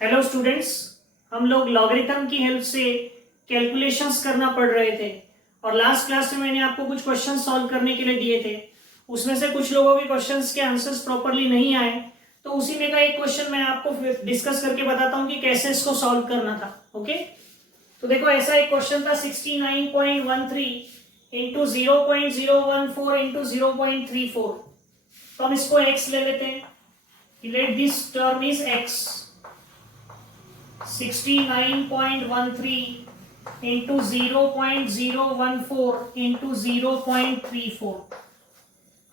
Hello students, हम लोग logarithm की हेल्प से कैलकुलेशंस करना पढ़ रहे थे और लास्ट क्लास में मैंने आपको कुछ क्वेश्चन सॉल्व करने के लिए दिए थे। उसमें से कुछ लोगों के क्वेश्चंस के आंसर्स प्रॉपरली नहीं आए, तो उसी में का एक क्वेश्चन मैं आपको डिस्कस करके बताता हूँ कि कैसे इसको सॉल्व करना था। ओके, तो देखो ऐसा एक क्वेश्चन था 69.13 इंटू 0.014 इंटू 0.34। तो हम इसको x ले लेते हैं। Let this term is x। 69.13 into 0.014 into 0.34।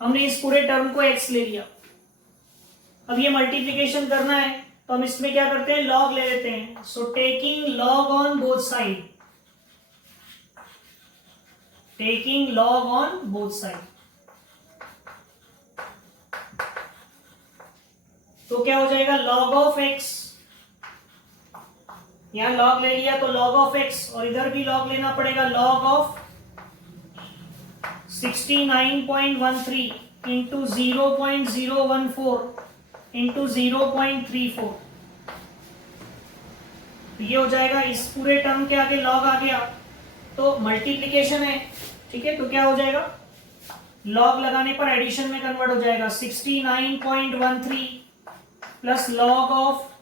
हमने इस पूरे टर्म को x ले लिया। अब ये मल्टीप्लीकेशन करना है तो हम इसमें क्या करते हैं, लॉग ले लेते हैं। So taking log on both side, taking log on both side, तो क्या हो जाएगा, लॉग ऑफ x। यहां लॉग ले लिया तो log ऑफ x, और इधर भी लॉग लेना पड़ेगा, log ऑफ 69.13 इंटू 0.014 इंटू 0.34। ये हो जाएगा, इस पूरे टर्म के आगे लॉग आ गया तो मल्टीप्लीकेशन है। ठीक है, तो क्या हो जाएगा, लॉग लगाने पर एडिशन में कन्वर्ट हो जाएगा। 69.13 plus log of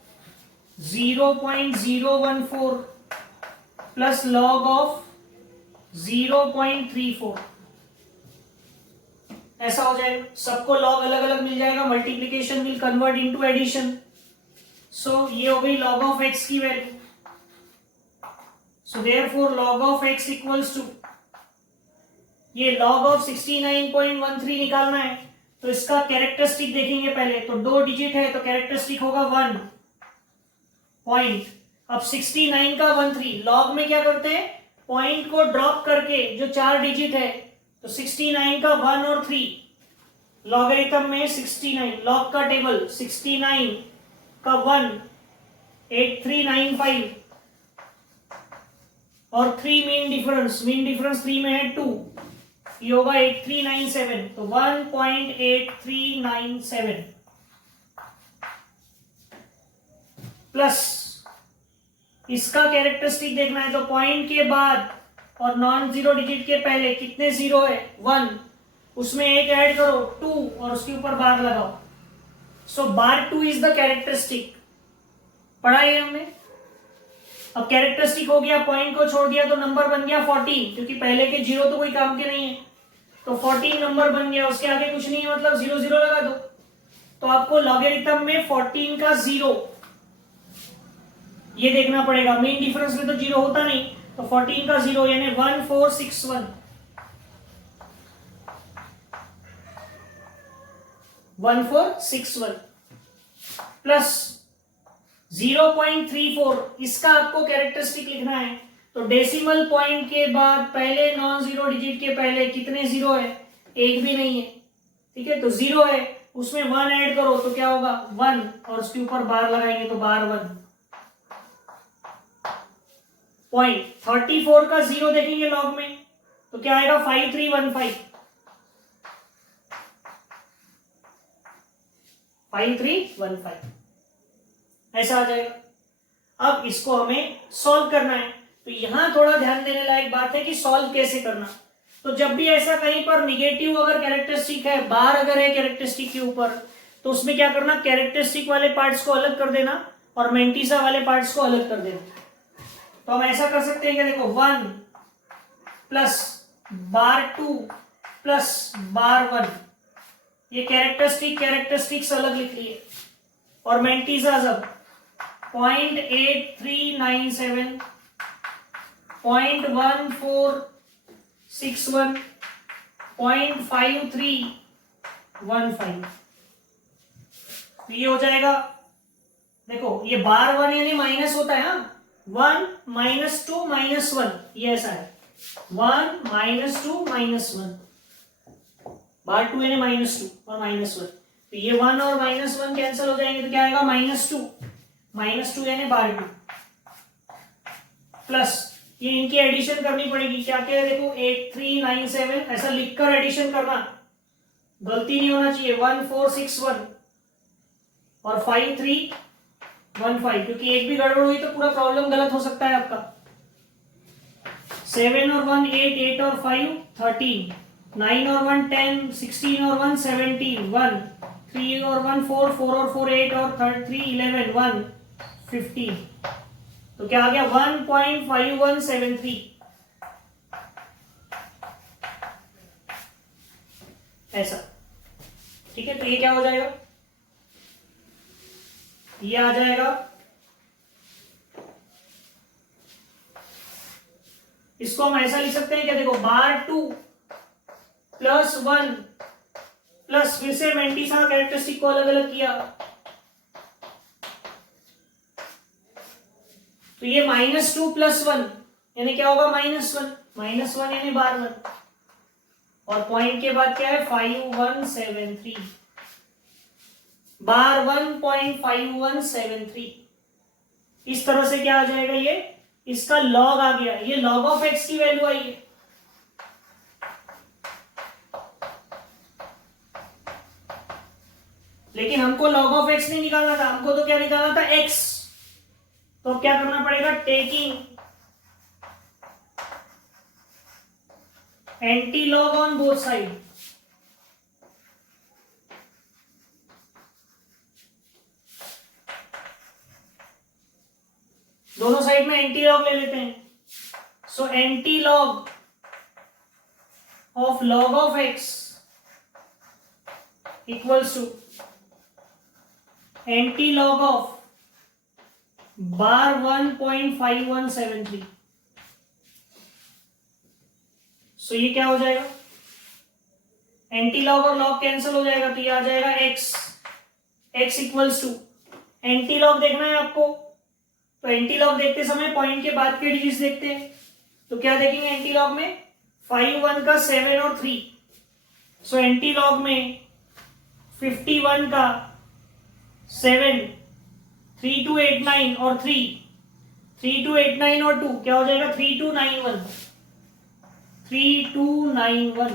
0.014 plus log of 0.34, ऐसा हो जाएगा। सबको लॉग अलग अलग मिल जाएगा, multiplication will convert into addition. So ये हो गई लॉग ऑफ x की value. So therefore log of x equals to, ये लॉग ऑफ 69.13 निकालना है तो इसका कैरेक्टरिस्टिक देखेंगे पहले। तो दो डिजिट है तो कैरेक्टरिस्टिक होगा 1 पॉइंट। अब 69 का 13, लॉग में क्या करते हैं, पॉइंट को ड्रॉप करके जो 4 डिजिट है, तो 69 का 1 और 3, लॉगरिथम में 69, लॉग का टेबल 69 का 1 8395 और 3 मीन डिफरेंस 3 में है 2, ये होगा 8397, तो 1.8397 प्लस इसका कैरेक्टरिस्टिक देखना है तो पॉइंट के बाद और नॉन जीरो डिजिट के पहले कितने जीरो है, 1, उसमें एक ऐड करो 2 और उसके ऊपर बार लगाओ। सो बार 2 इज द कैरेक्टरिस्टिक, पढ़ा है हमने। अब कैरेक्टरिस्टिक हो गया, पॉइंट को छोड़ दिया तो नंबर बन गया 14, क्योंकि पहले के जीरो तो कोई काम के नहीं है, तो 14 नंबर बन गया। उसके आगे कुछ नहीं है, मतलब 0 0 लगा दो। तो आपको लॉगरिथम में 14 का 0 ये देखना पड़ेगा। मेन डिफरेंस में तो 0 होता नहीं, तो 14 का 0 यानी 1461, 1461 प्लस 0.34, इसका आपको कैरेक्टरिस्टिक लिखना है। तो डेसिमल पॉइंट के बाद पहले नॉन जीरो डिजिट के पहले कितने जीरो है, एक भी नहीं है। ठीक है, तो 0 है, उसमें 1 ऐड करो तो क्या होगा 1, और उसके ऊपर बार लगाएंगे तो बार 1 पॉइंट। 34 का 0 देखेंगे लॉग में तो क्या आएगा 5315, 5315 ऐसा आ जाएगा। अब इसको हमें सॉल्व करना है, तो यहां थोड़ा ध्यान देने लायक बात है कि सॉल्व कैसे करना। तो जब भी ऐसा कहीं पर निगेटिव अगर कैरेक्टरिस्टिक है, बार अगर है कैरेक्टरिस्टिक के ऊपर, तो उसमें क्या करना, कैरेक्टरिस्टिक वाले पार्ट्स को अलग कर देना और मेंटिसा वाले पार्ट्स को अलग कर देना। तो हम ऐसा कर सकते हैं कि देखो 1 प्लस बार 2 प्लस बार 1, ये कैरेक्टरिस्टिक्स अलग लिख लिए, और मेंटिसा सब 0.8397, 0.1461, 0.5315, ये हो जाएगा। देखो ये बार 1 यानी माइनस होता है, हाँ, 1 -2 -1, ये ऐसा है 1 -2 -1, बार 2 यानी -2 और -1, तो ये 1 और -1 कैंसिल हो जाएंगे तो क्या आएगा -2 यानी बार 2 प्लस ये इनकी एडिशन करनी पड़ेगी। क्या क्या है देखो 8397, ऐसा लिखकर एडिशन करना, गलती नहीं होना चाहिए। 1461 और 53 15, क्योंकि एक भी गड़बड़ हुई तो पूरा प्रॉब्लम गलत हो सकता है आपका। 7 और 1 8, 8 और 5 13, 9 और 1 10, 16 और 1 17, 1 3 और 1 4, 4 और 4 8 और 3 11, 1 15। तो क्या आ गया 1.5173 ऐसा। ठीक है, तो ये क्या हो जाएगा, ये आ जाएगा, इसको हम ऐसा लिख सकते हैं क्या, देखो बार 2 प्लस 1 प्लस फिर से मेंटिसा कैरेक्टरिस्टिक को अलग अलग किया, तो ये -2 + 1 यानी क्या होगा -1 यानी बार 1, और पॉइंट के बाद क्या है 5173, बार 1.5173। इस तरह से क्या आ जाएगा, ये इसका लॉग आ गया, ये लॉग ऑफ एक्स की वैल्यू आई है। लेकिन हमको log ऑफ x नहीं निकालना था, हमको तो क्या निकालना था x। तो अब क्या करना पड़ेगा, taking antilog on both side, दोनों साइड में एंटी लॉग ले लेते हैं। So antilog of log of x equals to antilog of bar 1.5173। सो ये क्या हो जाएगा, एंटी लॉग और लॉग कैंसिल हो जाएगा, तो ये आ जाएगा x equals to, antilog देखना है आपको, तो एंटी लॉग देखते समय पॉइंट के बाद के डिजिट्स देखते हैं, तो क्या देखेंगे एंटी लॉग में 5 1 का 7 और 3, सो एंटी लॉग में 51 का 7, 3 2 8 9 और 3, 3 2 8 9 और 2 क्या हो जाएगा 3291, 3291।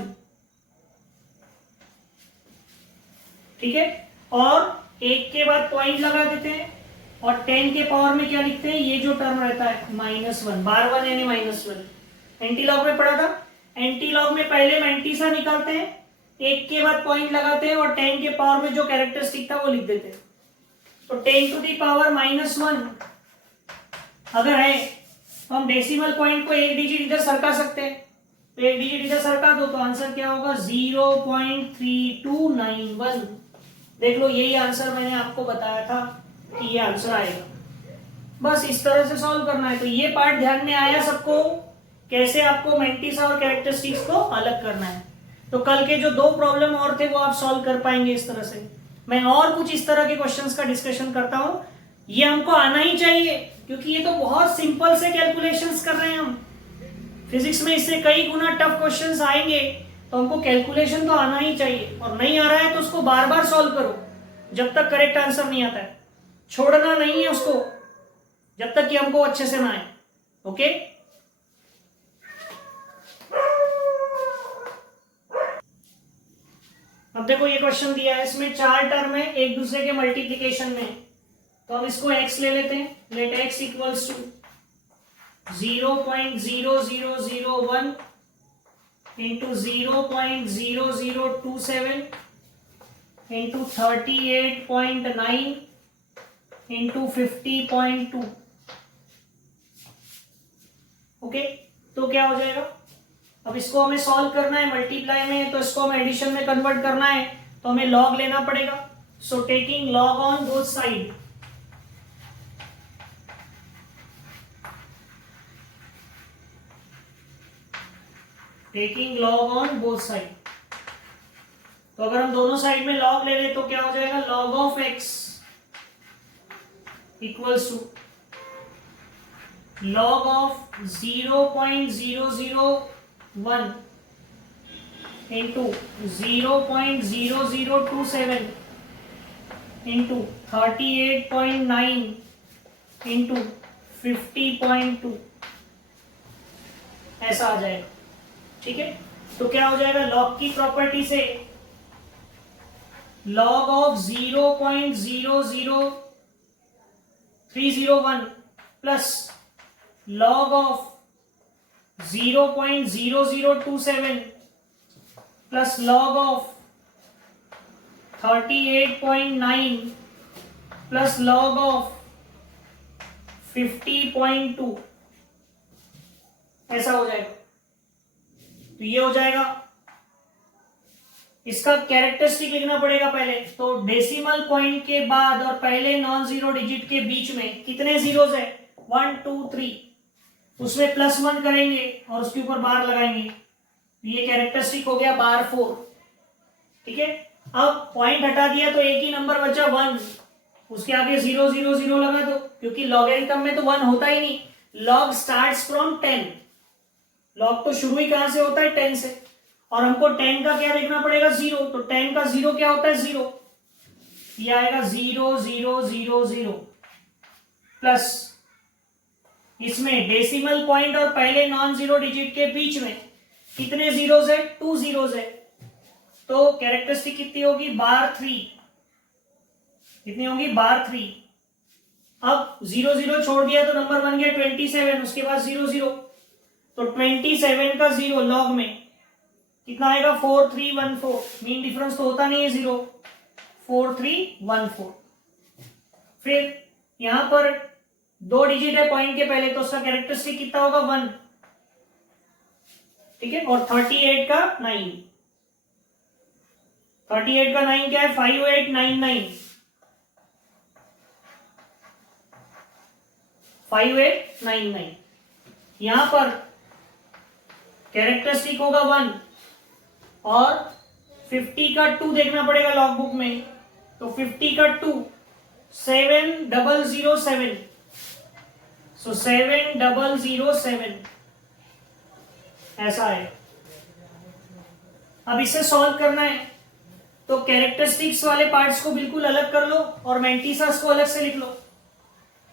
ठीक है, और एक के बाद पॉइंट लगा देते हैं, और 10 के पावर में क्या लिखते हैं, ये जो टर्म रहता है -1, बार 1 यानी -1। एंटी लॉग में पढ़ा था, एंटी लॉग में पहले मेंटिसा निकालते हैं, एक के बाद पॉइंट लगाते हैं, और 10 के पावर में जो कैरेक्टरिस्टिक था वो लिख देते हैं। तो 10 to the power -1 अगर है तो हम डेसिमल पॉइंट को एक डिजिट इधर सरका सकते हैं, तो एक डिजिट इधर सरका दो, तो आंसर क्या होगा 0.3291। देख लो, यही आंसर मैंने आपको बताया था कि ये आंसर आएगा। बस इस तरह से सॉल्व करना है। तो ये पार्ट ध्यान में आया सबको, कैसे आपको मेंटिसा और कैरेक्टरिस्टिक्स को अलग करना है। तो कल के जो 2 प्रॉब्लम और थे वो आप सॉल्व कर पाएंगे इस तरह से। मैं और कुछ इस तरह के क्वेश्चंस का डिस्कशन करता हूं, ये हमको आना ही चाहिए, क्योंकि ये तो बहुत सिंपल से कैलकुलेशंस कर रहे हैं हम। फिजिक्स में इससे कई गुना टफ क्वेश्चंस आएंगे, तो हमको कैलकुलेशन तो आना ही चाहिए, और नहीं आ रहा है तो उसको बार बार सॉल्व करो जब तक करेक्ट आंसर नहीं आता है। छोड़ना नहीं है उसको जब तक कि हमको अच्छे से ना आए। ओके, अब देखो ये क्वेश्चन दिया है, इसमें 4 टर्म है एक दूसरे के मल्टीप्लीकेशन में, तो हम इसको x ले लेते हैं। Let x equals to 0.0001 into 0.0027 into 38.9 into 50.2। Okay, तो क्या हो जाएगा, अब इसको हमें सॉल्व करना है मल्टीप्लाई में, तो इसको हमें एडिशन में कन्वर्ट करना है, तो हमें लॉग लेना पड़ेगा। So taking log on both side, taking log on both side. तो अगर हम दोनों साइड में लॉग ले ले तो क्या हो जाएगा, log of x equals to log of 0.001 into 0.0027 into 38.9 into 50.2 ऐसा आ जाएगा। ठीक है, तो क्या हो जाएगा, log की प्रॉपर्टी से log of 0.00 301 plus log of 0.0027 plus log of 38.9 plus log of 50.2 ऐसा हो जाएगा। तो ये हो जाएगा। इसका कैरेक्टरिस्टिक लिखना पड़ेगा पहले। तो डेसिमल पॉइंट के बाद और पहले नॉन जीरो डिजिट के बीच में कितने जीरोस है? 1 2 3। उसमें +1 करेंगे और उसके ऊपर बार लगाएंगे। ये कैरेक्टरिस्टिक हो गया बार 4। ठीक है, अब पॉइंट हटा दिया तो एक ही नंबर बचा 1। उसके आगे 0 0 0 लगा दो, क्योंकि लॉगरिथम में तो 1 होता ही नहीं। Log starts from 10। लॉग तो शुरू ही कहां से होता है? 10 से। और हमको 10 का क्या देखना पड़ेगा? 0। तो 10 का 0 क्या होता है? 0। ये आएगा 0 0 0 0 प्लस इसमें डेसिमल पॉइंट और पहले नॉन जीरो डिजिट के बीच में कितने जीरोस है? 2 जीरोस है। तो कैरेक्टरिस्टिक कितनी होगी? बार 3। कितनी होगी? बार 3। अब 0 0 छोड़ दिया तो नंबर बन गया 27। उसके बाद 0 0। तो 27 का 0 लॉग में कितना आएगा? 4314। मीन डिफरेंस तो होता नहीं है 0। 4314। फिर यहां पर 2 डिजिट है पॉइंट के पहले, तो उसका कैरेक्टरिस्टिक कितना होगा? 1। ठीक है, और 38 का 9। 38 का 9 क्या है? 5899। 5899। यहां पर कैरेक्टरिस्टिक होगा 1 और 50 का 2 देखना पड़ेगा लॉग बुक में। तो 50 का 2 7007। सो 7007 ऐसा है। अब इसे सॉल्व करना है तो कैरेक्टरिस्टिक्स वाले पार्ट्स को बिल्कुल अलग कर लो और मेंटिसास को अलग से लिख लो।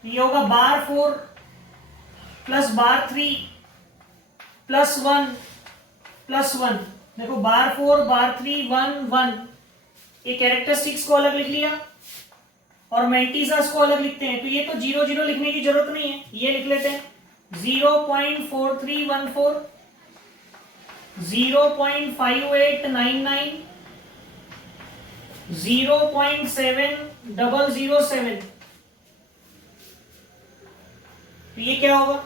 ये होगा बार 4 प्लस बार 3 प्लस 1 प्लस 1। देखो बार 4 बार 3 1 1। ये कैरेक्टरिस्टिक्स को अलग लिख लिया और मेंटिसास को अलग लिखते हैं। तो ये तो 0 0 लिखने की जरूरत नहीं है, ये लिख लेते हैं 0.4314 0.5899 0.7007। तो ये क्या होगा?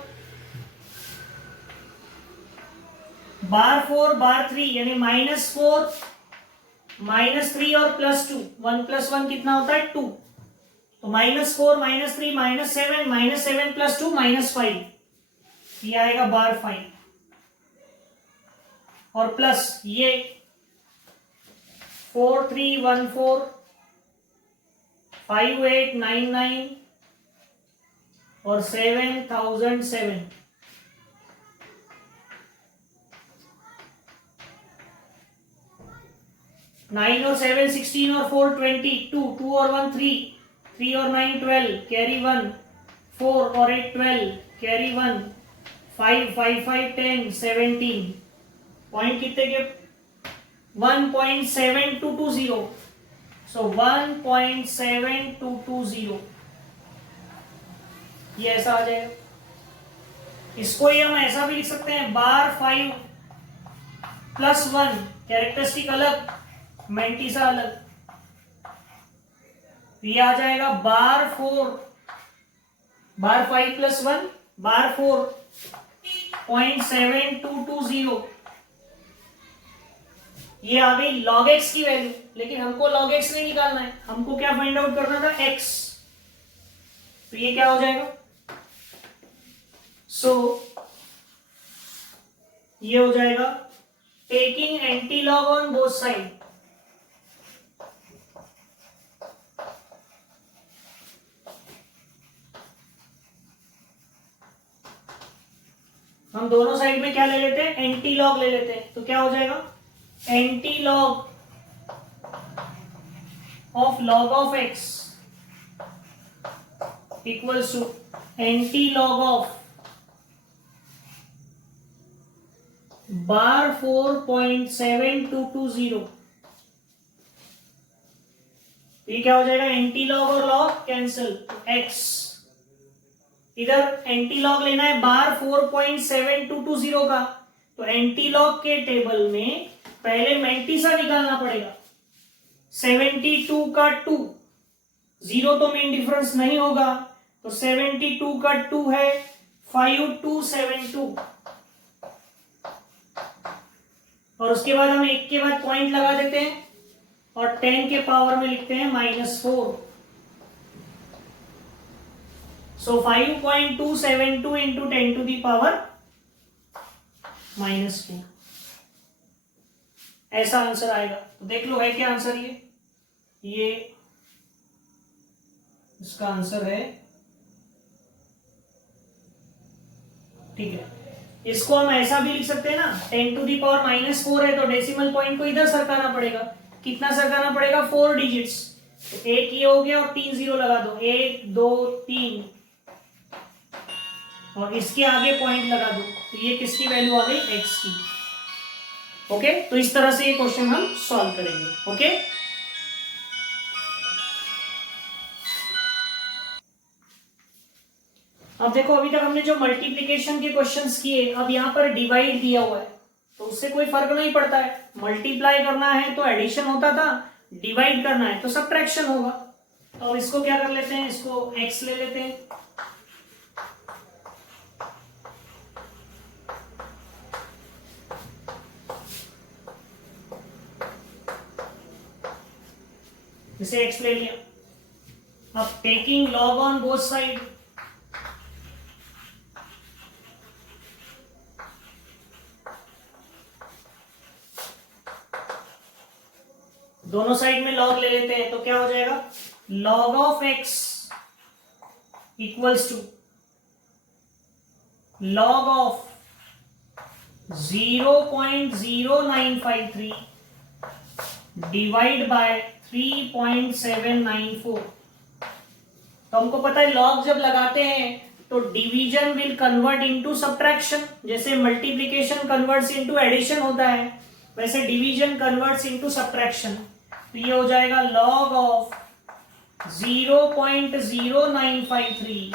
बार 4 बार 3 यानी -4 -3 और +2। 1 + 1 कितना होता है? 2। तो -4 -3 -7 -7 + 2 -5। ये आएगा बार 5 और प्लस ये 4314 5899 और 7007। 9 और 7 16 और 4 20 2 2 और 1 3 3 और 9 12 कैरी 1 4 और 8 12 कैरी 1 5 5 5 10 17। पॉइंट कितने के? 1.7220। सो 1.7220 ये ऐसा आ जाएगा। इसको ही हम ऐसा भी लिख सकते हैं बार 5 प्लस 1। कैरेक्टरिस्टिक अलग, मेंटिसा अलग। ये आ जाएगा बार 4 बार 5 + 1 बार 4.7220। ये आ गई log x की वैल्यू। लेकिन हमको log x नहीं निकालना है, हमको क्या फाइंड आउट करना था? x। तो ये क्या हो जाएगा? ये हो जाएगा taking antilog on both side. हम दोनों साइड में क्या ले लेते हैं? एंटी लॉग ले लेते हैं। तो क्या हो जाएगा? Antilog of log of x equals to antilog of bar 4.7220। ये क्या हो जाएगा? एंटी लॉग और लॉग कैंसिल। x इधर एंटी लॉग लेना है बार 4.7220 का, तो एंटी लॉग के टेबल में पहले मैंटिसा निकालना पड़ेगा। 72 का 2, 0 तो मेन डिफरेंस नहीं होगा, तो 72 का 2 है 5272, और उसके बाद हम एक के बाद पॉइंट लगा देते हैं और 10 के पावर में लिखते हैं -4। सो 5272 इंटू 10 टू दी पावर -4, ऐसा आंसर आएगा। तो देख लो है क्या आंसर, ये इसका आंसर है। ठीक है, इसको हम ऐसा भी लिख सकते हैं ना, 10 टू दी पावर -4 है तो डेसिमल पॉइंट को इधर सरकाना पड़ेगा। कितना सरकाना पड़ेगा? 4 डिजिट्स। तो एक ये हो गया और 3 0 लगा दो, 1 2 3, और इसके आगे पॉइंट लगा दो, तो ये किसकी वैल्यू आ गई? x की। ओके, तो इस तरह से ये क्वेश्चन हम सॉल्व करेंगे। ओके, अब देखो अभी तक हमने जो मल्टीप्लिकेशन के क्वेश्चंस किए, अब यहाँ पर डिवाइड दिया हुआ है तो उससे कोई फर्क नहीं पड़ता है। मल्टीप्लाई करना है तो एडिशन होता था, डिवाइड करना है तो सबट्रैक्शन होगा। तो अब इसको क्या कर लेते हैं, इसको x ले लेते हैं। इसे x ले लिया। अब taking log on both side, दोनों साइड में लॉग ले लेते हैं तो क्या हो जाएगा? Log of x equals to log of 0.0953 divide by 3.794। तो हमको पता है लॉग जब लगाते हैं तो division will convert into subtraction. जैसे मल्टीप्लिकेशन कन्वर्ट्स इनटू एडिशन होता है, वैसे डिवीजन कन्वर्ट्स इनटू सबट्रैक्शन। तो ये हो जाएगा लॉग ऑफ 0.0953,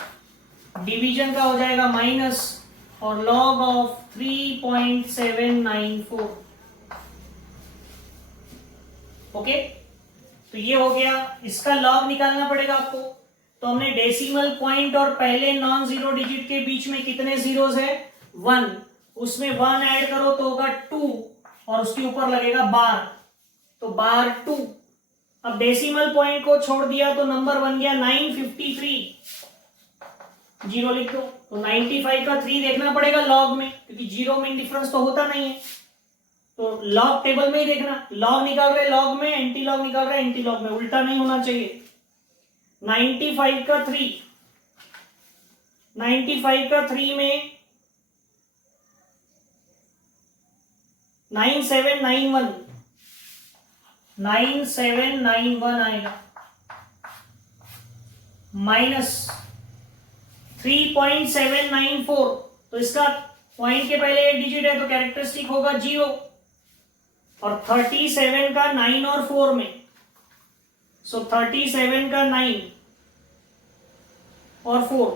डिवीजन का हो जाएगा माइनस, और लॉग ऑफ 3.794। ओके, तो ये हो गया। इसका लॉग निकालना पड़ेगा आपको। तो हमने डेसिमल पॉइंट और पहले नॉन जीरो डिजिट के बीच में कितने जीरोस है? 1, उसमें 1 ऐड करो तो होगा 2, और उसके ऊपर लगेगा बार, तो बार 2। अब डेसिमल पॉइंट को छोड़ दिया तो नंबर बन गया 953, 0 लिख दो। तो 95 का 3 देखना पड़ेगा लॉग में, क्योंकि 0 में डिफरेंस तो होता नहीं है, तो लॉग टेबल में ही देखना। लॉग निकाल रहे लॉग में, एंटी लॉग निकाल रहे एंटी लॉग में, उल्टा नहीं होना चाहिए। 95 का 3, 95 का 3 में 9791, 9791 आएगा, माइनस 3.794। तो इसका पॉइंट के पहले एक डिजिट है तो कैरेक्टरिस्टिक होगा 0, और 37 का 9 और 4 में, सो 37 का 9 और 4,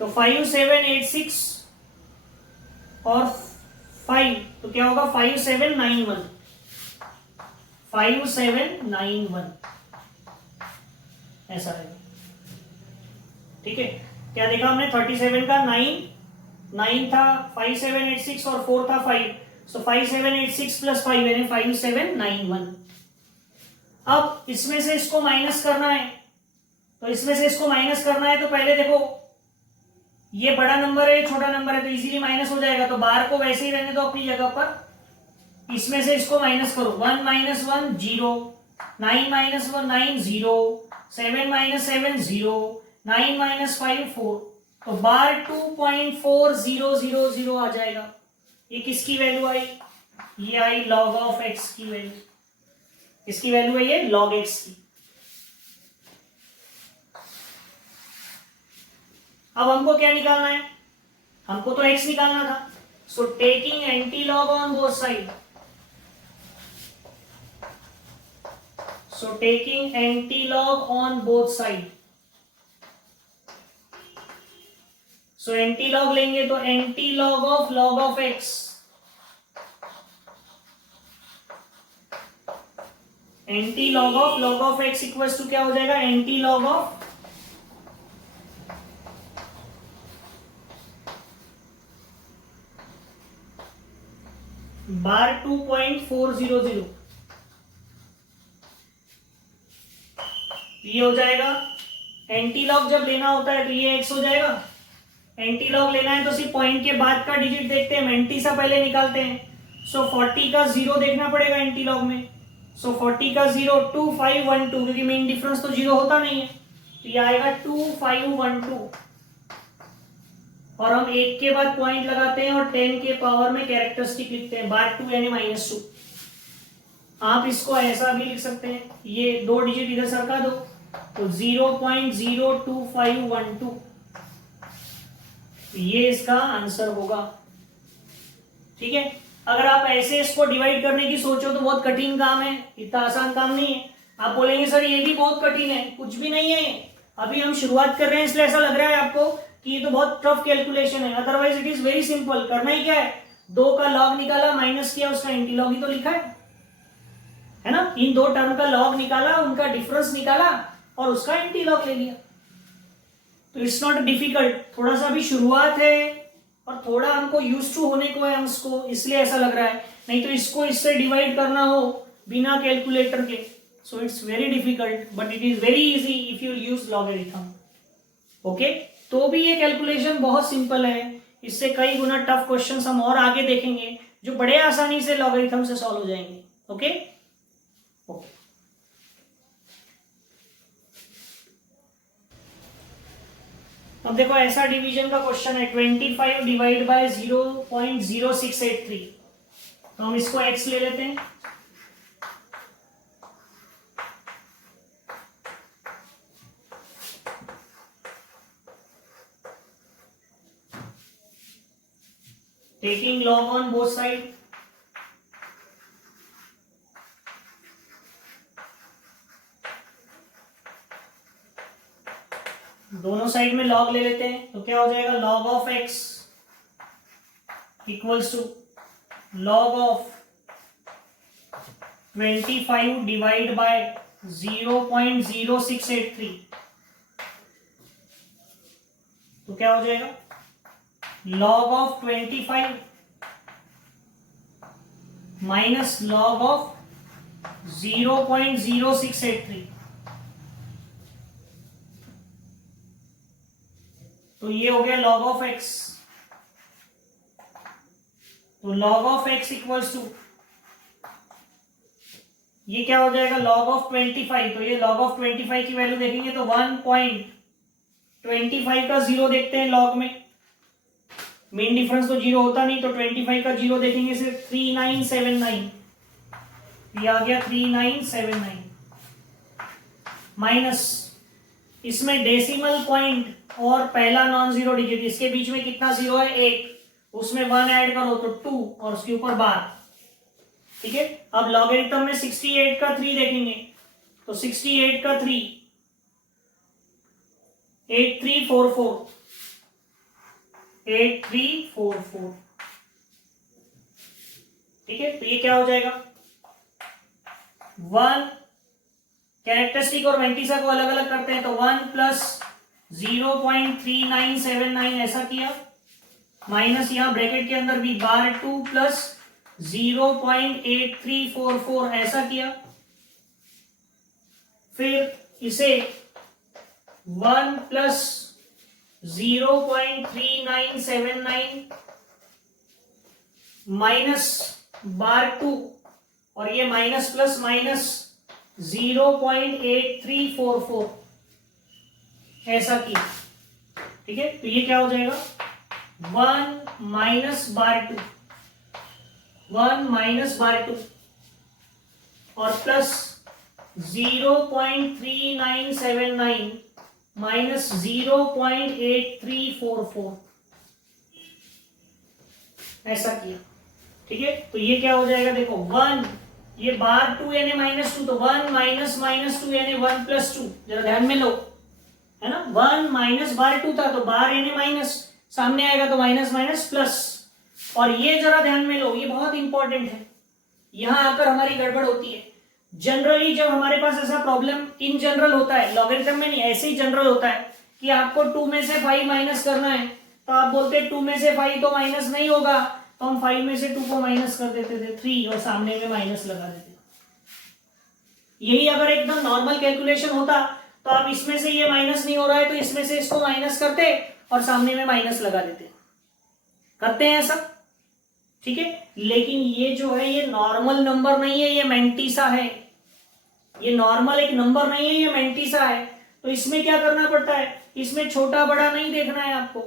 तो 5786 और 5, तो क्या होगा? 5791, 5791 ऐसा है। ठीक है, क्या देखा हमने? 37 का 9 था, 5786 और 4 था 5, सो 5786 प्लस 5 यानी 5791। अब इसमें से इसको माइनस करना है, तो इसमें से इसको माइनस करना है तो पहले देखो ये बड़ा नंबर है छोटा नंबर है तो इजीली माइनस हो जाएगा, तो बार को वैसे ही रहने दो अपनी जगह पर। इसमें से इसको माइनस करो, 1 - 1 0, 9 - 1 9 0, 7 - 7 0, 9 - 5 4, तो बार 2.4000 आ जाएगा। ये किसकी वैल्यू आई? ये आई लॉग ऑफ एक्स की वैल्यू। किसकी वैल्यू है ये? लॉग एक्स की। अब हमको क्या निकालना है? हमको तो x निकालना था, so taking antilog on both side, so taking antilog on both side, so antilog लेंगे तो antilog of x, antilog of x equals to क्या हो जाएगा, एंटी लॉग ऑफ बार 2.400, ये हो जाएगा। एंटी लॉग जब लेना होता है तो ये एक्स हो जाएगा। एंटी लॉग लेना है तो सिर्फ पॉइंट के बाद का डिजिट देखते हैं, एंटी सा पहले निकालते हैं। सो 40 का 0 देखना पड़ेगा एंटी लॉग में। सो 40 का 0 2512, क्योंकि मेन डिफरेंस तो 0 होता नहीं है, तो ये आएगा 2512। और हम एक के बाद पॉइंट लगाते हैं और 10 के पावर में कैरेक्टरिस्टिक लिखते हैं, बार 2 यानी -2। आप इसको ऐसा भी लिख सकते हैं, ये 2 डिजिट इधर सरका दो तो 0.02512, ये इसका आंसर होगा। ठीक है, अगर आप ऐसे इसको डिवाइड करने की सोचो तो बहुत कठिन काम है, इतना आसान काम नहीं है। आप बोलेंगे सर ये भी बहुत कठिन है, कुछ भी नहीं है, अभी हम शुरुआत कर रहे हैं इसलिए ऐसा लग रहा है आपको कि ये तो बहुत टफ कैलकुलेशन है, otherwise it is very simple. करना ही क्या है, 2 का लॉग निकाला, माइनस किया, उसका एंटी लॉग ही तो लिखा है ना। इन 2 टर्म का लॉग निकाला, उनका डिफरेंस निकाला और उसका एंटी लॉग ले लिया। तो इट्स नॉट डिफिकल्ट, थोड़ा सा भी शुरुआत है और थोड़ा हमको यूज टू होने को है हम इसको, इसलिए ऐसा लग रहा है, नहीं तो इसको इससे डिवाइड करना हो बिना कैलकुलेटर के, so it's very difficult, but it is very easy if you use logarithm. Okay, तो भी ये कैलकुलेशन बहुत सिंपल है, इससे कई गुना टफ क्वेश्चंस हम और आगे देखेंगे जो बड़े आसानी से लॉगरिथम से सॉल्व हो जाएंगे। ओके, अब देखो ऐसा डिवीजन का क्वेश्चन है, 25 डिवाइड बाय 0.0683, तो हम इसको x ले लेते हैं। Taking log on both side, दोनों साइड में लॉग ले लेते हैं, तो क्या हो जाएगा, log of x equals to log of 25 divide by 0.0683, तो क्या हो जाएगा, log of 25 minus log of 0.0683, तो ये हो गया लॉग ऑफ x। तो log of x equals to, ये क्या हो जाएगा, log ऑफ 25, तो ये log ऑफ 25 की वैल्यू देखेंगे तो 1.25 का 0 देखते हैं लॉग में, मेन डिफरेंस तो 0 होता नहीं, तो 25 का 0 देखेंगे सिर्फ 3979, ये आ गया 3979, माइनस इसमें डेसिमल पॉइंट और पहला नॉन जीरो डिजिट, इसके बीच में कितना जीरो है, 1, उसमें 1 ऐड करो तो 2 और उसके ऊपर बार। ठीक है, अब लॉगरिथम में 68 का 3 देखेंगे तो 68 का 3 8344, 8344। ठीक है, तो ये क्या हो जाएगा, 1 कैरेक्टरिस्टिक और वेंटिसा को अलग अलग करते हैं, तो 1 प्लस 0.3979 ऐसा किया, माइनस यहां ब्रैकेट के अंदर भी बार 2 प्लस 0.8344 ऐसा किया, फिर इसे 1 प्लस 0.3979 माइनस बार 2 और ये माइनस प्लस माइनस 0.8344 ऐसा किया। ठीक है, तो ये क्या हो जाएगा, 1 माइनस बार 2, 1 माइनस बार 2 और प्लस 0.3979 माइनस 0.8344 ऐसा किया। ठीक है, तो ये क्या हो जाएगा, देखो 1, ये बार 2 यानी -2, तो 1 माइनस -2 यानी 1 प्लस 2, जरा ध्यान में लो, है ना, 1 माइनस बार 2 था तो बार यानी माइनस, सामने आएगा तो माइनस माइनस प्लस। और ये जरा ध्यान में लो, ये बहुत इंपॉर्टेंट है, यहां आकर हमारी गड़बड़ होती है। जनरली जब हमारे पास ऐसा प्रॉब्लम इन जनरल होता है, लॉगरिथम में नहीं, ऐसे ही जनरल होता है कि आपको 2 में से 5 माइनस करना है, तो आप बोलते हैं 2 में से 5 तो माइनस नहीं होगा, तो हम 5 में से 2 को माइनस कर देते थे 3 और सामने में माइनस लगा देते। यही अगर एकदम नॉर्मल कैलकुलेशन होता तो आप इसमें से ये माइनस नहीं हो रहा है तो इसमें से इसको माइनस करते और सामने में माइनस लगा देते। करते हैं ऐसा, ठीक है। लेकिन ये जो है ये नॉर्मल नंबर नहीं है, ये मैंटीसा है। ये नॉर्मल एक नंबर नहीं है, ये मैंटीसा है। तो इसमें क्या करना पड़ता है, इसमें छोटा बड़ा नहीं देखना है आपको।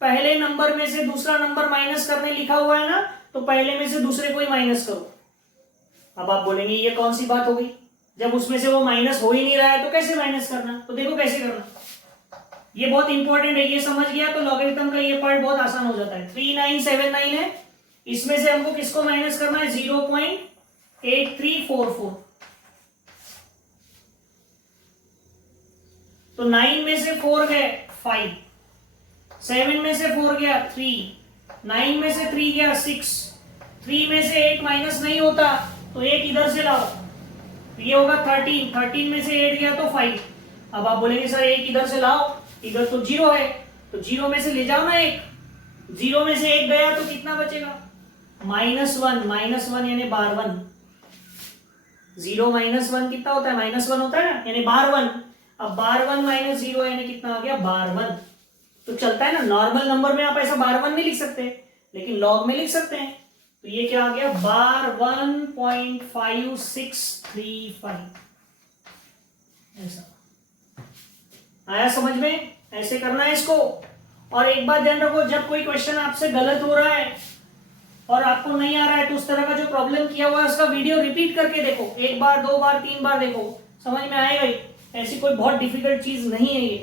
पहले नंबर में से दूसरा नंबर माइनस करने लिखा हुआ है ना, तो पहले में से दूसरे को ही माइनस करो। अब आप बोलेंगे ये कौन सी बात हो गई, जब उसमें से वो माइनस हो ही नहीं रहा है तो कैसे माइनस करना। तो देखो कैसे करना, ये बहुत इंपॉर्टेंट है। ये समझ गया तो लॉगरिथम का ये पार्ट बहुत आसान हो जाता है। 3979 है, इसमें से हमको किसको माइनस करना है, 0.8344। तो 9 में से 4 गए 5, 7 में से 4 गया 3, 9 में से 3 गया 6, 3 में से 8 माइनस नहीं होता तो 1 इधर से लाओ, ये होगा 13, 13 में से 8 गया तो 5। अब आप बोलेंगे सर 1 इधर से लाओ, इधर तो 0 है, तो 0 में से ले जाओ ना 1, 0 में से 1 गया तो कितना बचेगा, -1, -1 यानी 12। 0 -1 कितना होता है, -1 होता है ना, यानी 12। अब 12 - 0 यानी कितना आ गया, 12। तो चलता है ना, नॉर्मल नंबर में आप ऐसा 12 नहीं लिख सकते, लेकिन लॉग में लिख सकते हैं। तो ये क्या आ गया, 12.5635। ऐसा आया समझ में, ऐसे करना है इसको। और एक बात ध्यान रखो, जब कोई क्वेश्चन आपसे गलत हो रहा है और आपको नहीं आ रहा है तो उस तरह का जो प्रॉब्लम किया हुआ है उसका वीडियो रिपीट करके देखो, 1 बार 2 बार 3 बार देखो, समझ में आएगा ही। ऐसी कोई बहुत डिफिकल्ट चीज नहीं है ये।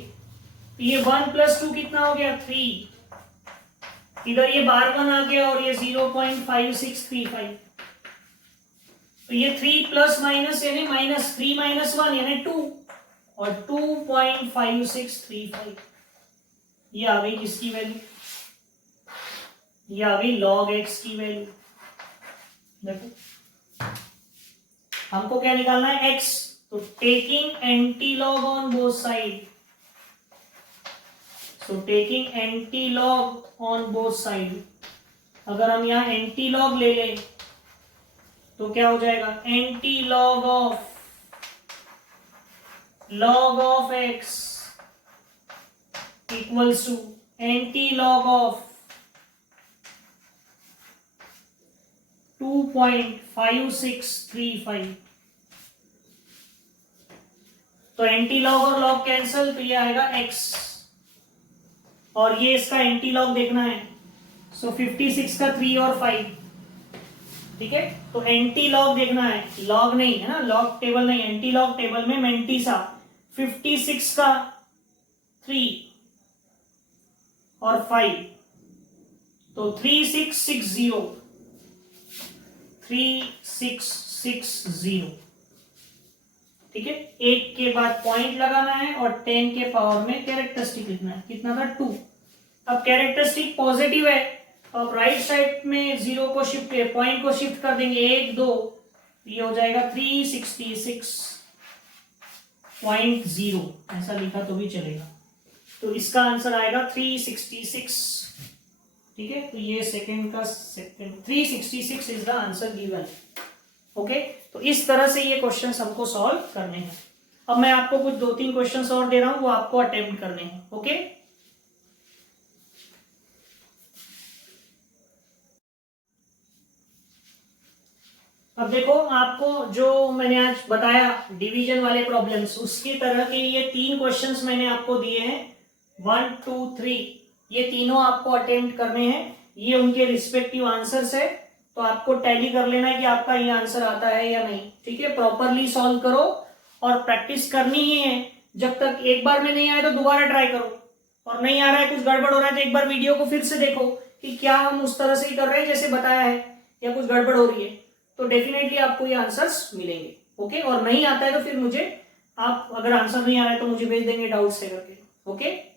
तो ये 1 + 2 कितना हो गया, 3, इधर ये 12 आ गया और ये 0.5635। तो ये 3 प्लस माइनस यानी -3 - 1 यानी 2 और 2.5635। ये आ गई किसकी वैल्यू, ये आ गई log x की वैल्यू। देखो हमको क्या निकालना है, x, तो taking antilog on both side, so taking antilog on both side. अगर हम यहां एंटी लॉग ले लें तो क्या हो जाएगा, antilog of x equals to antilog of 2.5635। तो एंटी लॉग और लॉग कैंसल, तो ये आएगा x, और ये इसका एंटी लॉग देखना है। सो 56 का 3 और 5, ठीक है। तो एंटी लॉग देखना है, लॉग नहीं है ना, लॉग टेबल नहीं, एंटी लॉग टेबल में मैंटीसा 56 का 3 और 5, तो 3660, ठीक है। 1 के बाद पॉइंट लगाना है और 10 के पावर में कैरेक्टरिस्टिक लिखना है, कितना था 2। अब कैरेक्टरिस्टिक पॉजिटिव है तो आप राइट साइड में 0 को शिफ्ट, पॉइंट को शिफ्ट कर देंगे 1 2, ये हो जाएगा 366.0, ऐसा लिखा तो भी चलेगा। तो इसका आंसर आएगा 366, ठीक है। तो ये सेकंड का 366 is the answer given, okay. तो इस तरह से ये क्वेश्चंस हमको सॉल्व करने हैं। अब मैं आपको कुछ 2-3 क्वेश्चंस और दे रहा हूं, वो आपको अटेम्प्ट करने हैं, ओके। अब देखो, आपको जो मैंने आज बताया डिवीजन वाले प्रॉब्लम्स, उसकी तरह के ये 3 क्वेश्चंस मैंने आपको दिए हैं, 1 2 3, ये तीनों आपको अटेम्प्ट करने हैं। ये उनके रिस्पेक्टिव आंसर्स है, तो आपको टैली कर लेना है कि आपका ये आंसर आता है या नहीं, ठीक है। प्रॉपरली सॉल्व करो और प्रैक्टिस करनी ही है। जब तक एक बार में नहीं आए तो दोबारा ट्राई करो, और नहीं आ रहा है, कुछ गड़बड़ हो रहा है, तो एक बार वीडियो को फिर से देखो कि क्या हम उस तरह से ही कर रहे हैं जैसे बताया है या कुछ गड़बड़ हो रही है, तो डेफिनेटली आपको ये आंसर्स मिलेंगे, ओके। और नहीं आता है तो फिर मुझे, आप अगर आंसर नहीं आ रहा है तो मुझे भेज देंगे डाउट से करके, ओके।